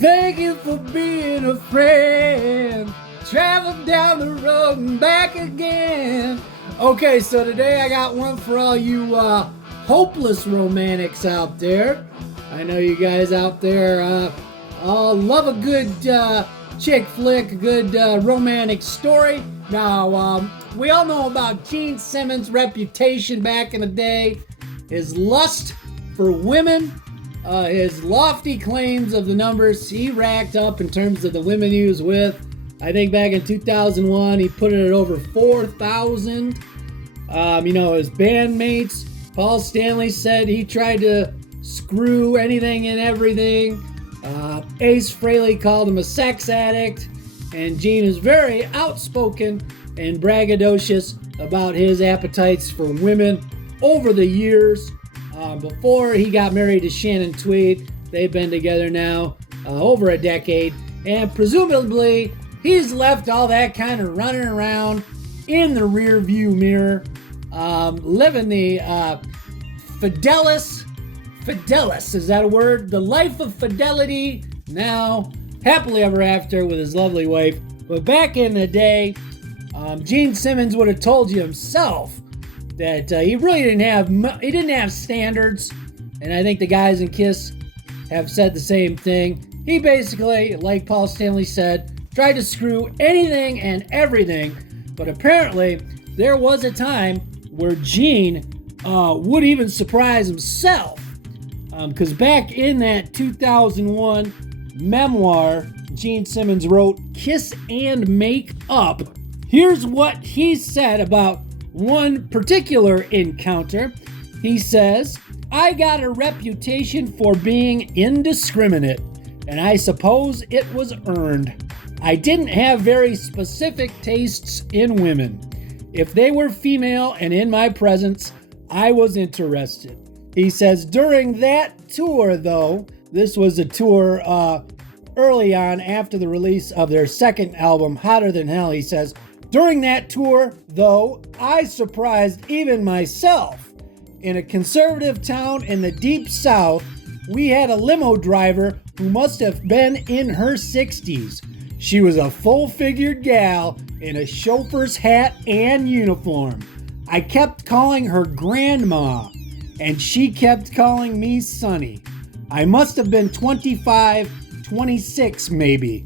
Thank you for being a friend. Travel down the road and back again. Okay, so today I got one for all you hopeless romantics out there. I know you guys out there all love a good chick flick, a good romantic story. Now, we all know about Gene Simmons' reputation back in the day, his lust for women, his lofty claims of the numbers he racked up in terms of the women he was with. I think back in 2001, he put it at over 4,000. His bandmates, Paul Stanley said he tried to screw anything and everything. Ace Frehley called him a sex addict. And Gene is very outspoken and braggadocious about his appetites for women over the years. Before he got married to Shannon Tweed, they've been together now over a decade. And presumably, he's left all that kind of running around in the rear view mirror, living the Fidelis, is that a word? The life of fidelity, now happily ever after with his lovely wife. But back in the day, Gene Simmons would have told you himself that he really didn't have standards, and I think the guys in Kiss have said the same thing. He basically, like Paul Stanley said, tried to screw anything and everything, but apparently there was a time where Gene would even surprise himself, because back in that 2001 memoir Gene Simmons wrote, Kiss and Make Up, here's what he said about one particular encounter. He says, I got a reputation for being indiscriminate, and I suppose it was earned. I didn't have very specific tastes in women. If they were female and in my presence, I was interested. He says, during that tour, though, this was a tour early on after the release of their second album, Hotter Than Hell, he says, during that tour, though, I surprised even myself. In a conservative town in the deep south, we had a limo driver who must have been in her 60s. She was a full-figured gal in a chauffeur's hat and uniform. I kept calling her Grandma, and she kept calling me Sonny. I must have been 25, 26 maybe.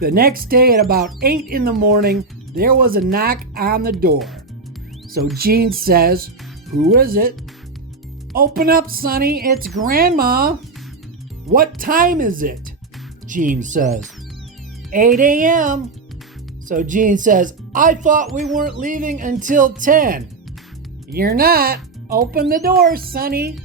The next day at about 8 in the morning, there was a knock on the door. So Gene says, who is it? Open up, Sonny, it's Grandma. What time is it? Gene says, 8 a.m. So Gene says, I thought we weren't leaving until 10. You're not. Open the door, Sonny.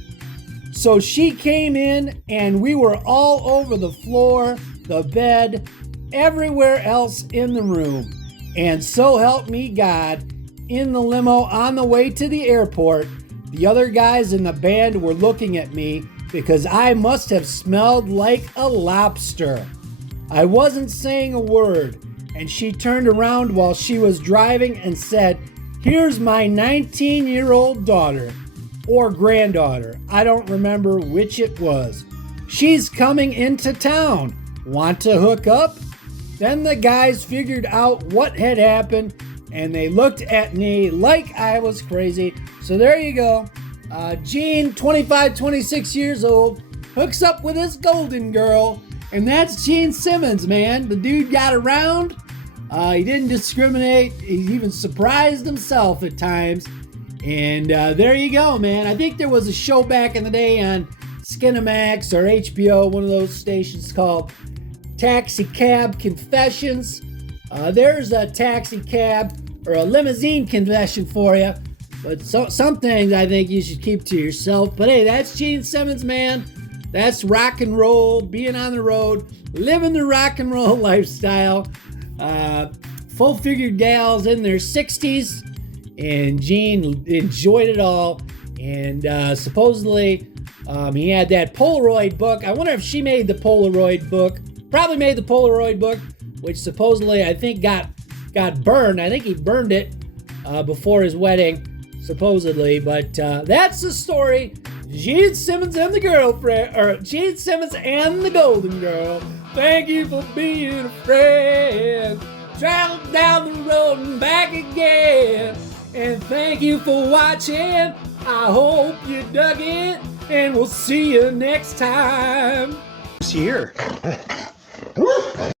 So she came in and we were all over the floor, the bed, everywhere else in the room. And so help me God, in the limo on the way to the airport, the other guys in the band were looking at me because I must have smelled like a lobster. I wasn't saying a word, and she turned around while she was driving and said, here's my 19-year-old daughter, or granddaughter, I don't remember which it was. She's coming into town. Want to hook up? Then the guys figured out what had happened, and they looked at me like I was crazy. So there you go. Gene, 25, 26 years old, hooks up with this golden girl, and that's Gene Simmons, man. The dude got around. He didn't discriminate. He even surprised himself at times. And there you go, man. I think there was a show back in the day on Skinamax or HBO, one of those stations called Taxi Cab Confessions. There's a taxi cab or a limousine confession for you. But some things I think you should keep to yourself. But hey, that's Gene Simmons, man. That's rock and roll, being on the road, living the rock and roll lifestyle. Full-figured gals in their 60s. And Gene enjoyed it all. And supposedly he had that Polaroid book. I wonder if she made the Polaroid book. Probably made the Polaroid book, which supposedly I think got burned. I think he burned it before his wedding, supposedly. But that's the story. Gene Simmons and the girlfriend, or Gene Simmons and the golden girl. Thank you for being a friend. Travel down the road and back again. And thank you for watching. I hope you dug it. And we'll see you next time. Here.